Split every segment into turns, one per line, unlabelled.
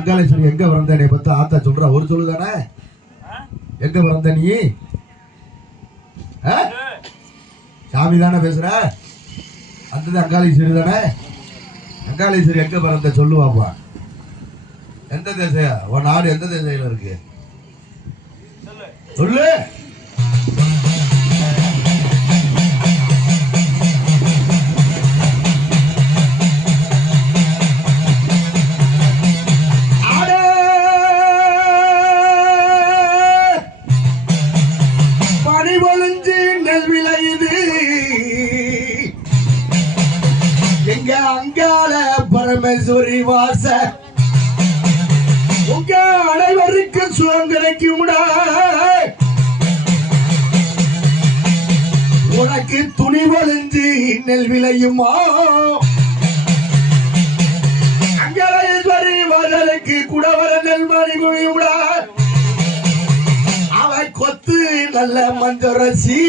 அங்காளேஸ்வரி எங்க பிறந்த நீ பத்து ஆத்தா சொல்ற. ஒரு சொல்லு தானே? எங்க பிறந்த நீ? ஆ? சாமி தானே பேசுற? அந்த அங்காளீஸ்வரி தானே? அங்காளேஸ்வரி எங்க பிறந்த சொல்லுவாப்பா. எந்த தேசம் உன் நாடு எந்த தேசையில இருக்கு? சொல்லு. பரமேஸ்வரி வாச உங்க அனைவருக்கு சுகம் கிடைக்கும்டா. உனக்கு துணி வலிஞ்சு நெல் விளையுமா? அங்கரேஸ்வரி வாசலுக்கு கூட வர நெல் மணி குழியும்டா. அவ கொத்து நல்ல மஞ்சரசி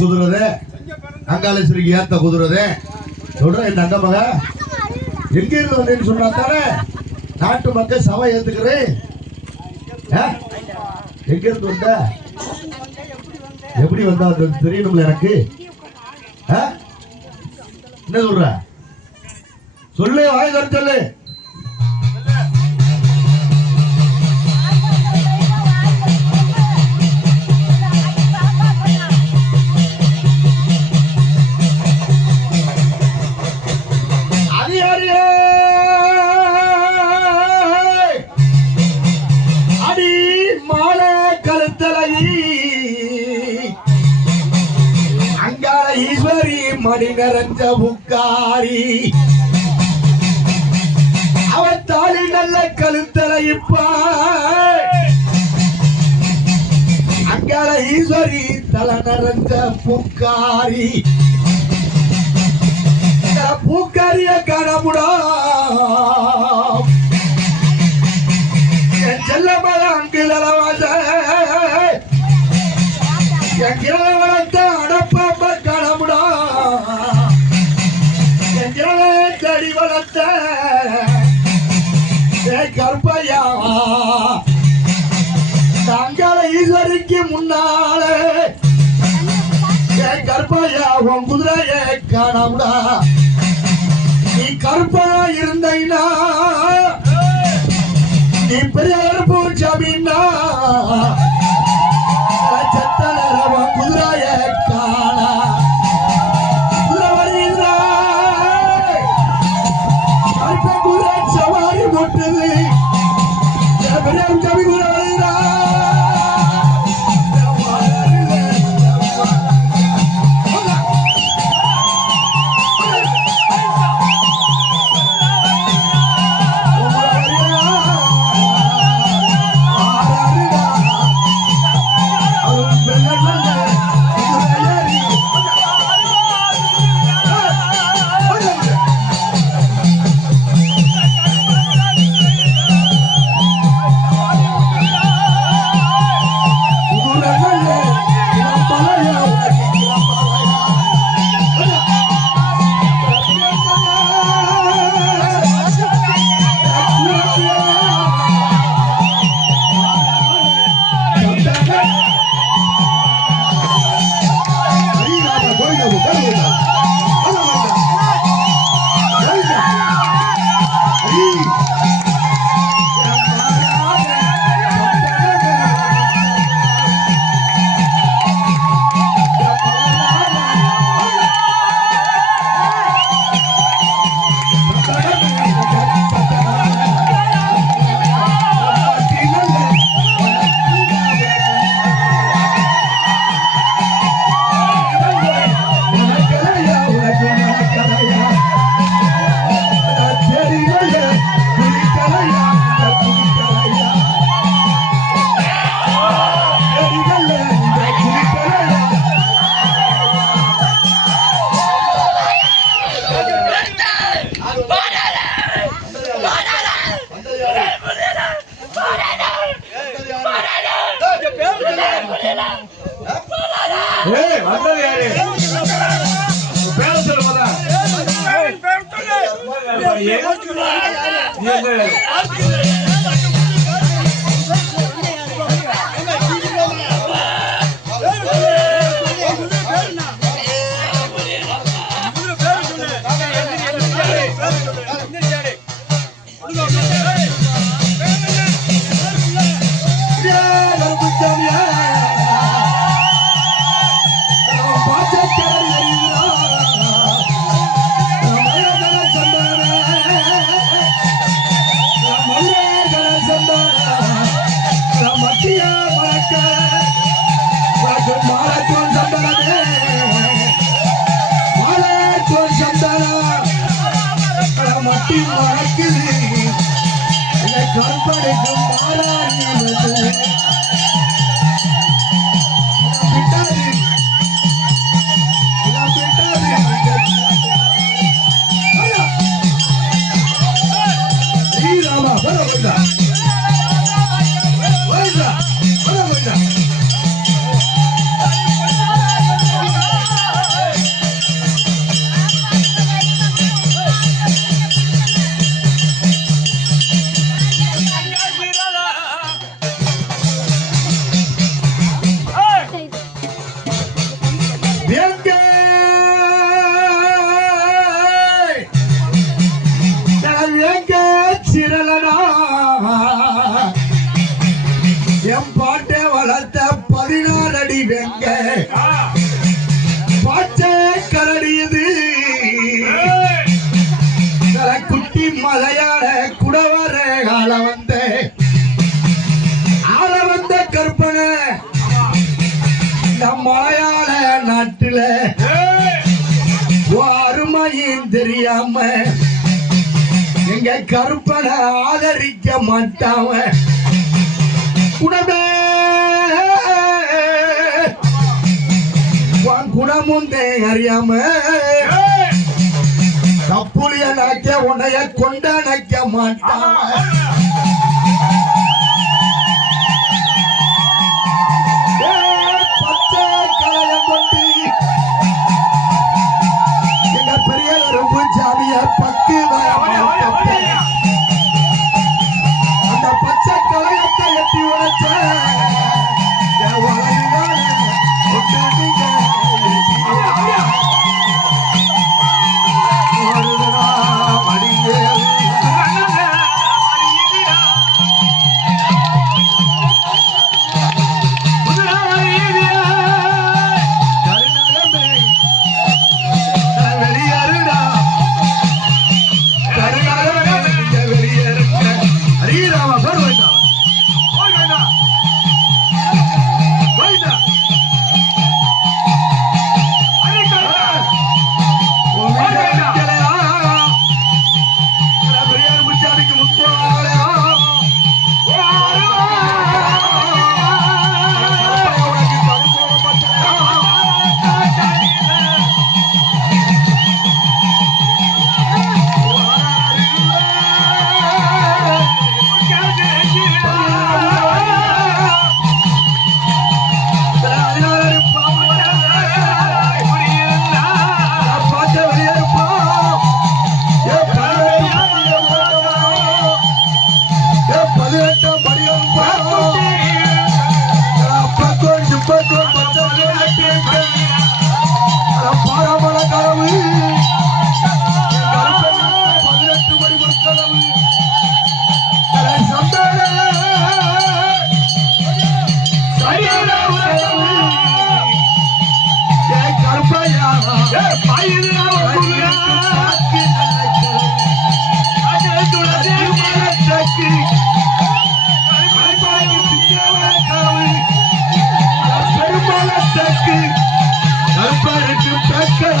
நல்ல குதிரது. அங்காளேஸ்வரிக்கு ஏத்த குதிரது. சொல்றேன் என் தங்க மக. எங்க இருந்து வந்தேன்னு சொன்னா தானே? நாட்டு மக்கள் சபை ஏத்துக்கிறேன். ஆ? எங்க இருந்து வந்த? எப்படி வந்தா தெரியணும்ல எனக்கு? ஆ? என்ன சொல்ற? சொல்லு வாய் தர சொல்லு. நிறைஞ்ச அவன் தாலி நல்ல கழுத்தலை அங்கால ஈஸ்வரி தலை நிறைஞ்ச பூக்காரி. பூக்காரிய காணமுடா என் செல்லமல அங்கில் அளவாச உன் குதிரையை காணமுடா. நீ கருப்பா கற்பனை ஆதரிக்க மாட்டாம குணமே. குணமுந்தே அறியாம. தப்புலிய நக்க உன்னைய கொண்ட நக்க மாட்டான்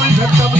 Don't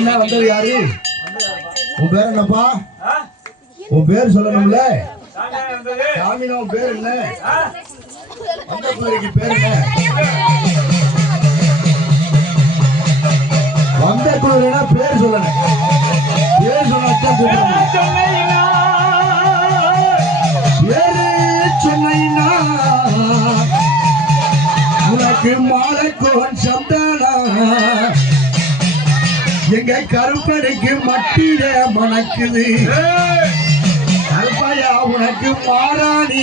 என்ன வந்தது யாரு? உன் பேர் என்னப்பா? உன் பேர் சொல்லணும்ல? சாமினா உன் பேர் என்ன?
அந்த
வந்த பேர் என்ன? வந்த குதிரைனா பேர் சொல்லணும் பேர் சொன்னாத்தான் கூப்பிடணும் சொன்னா உனக்கு மாலை கோன் சந்தானா. எங்க கருப்பனுக்கு மட்டில மணக்குது. கருப்பையா உனக்கு மாறாணி.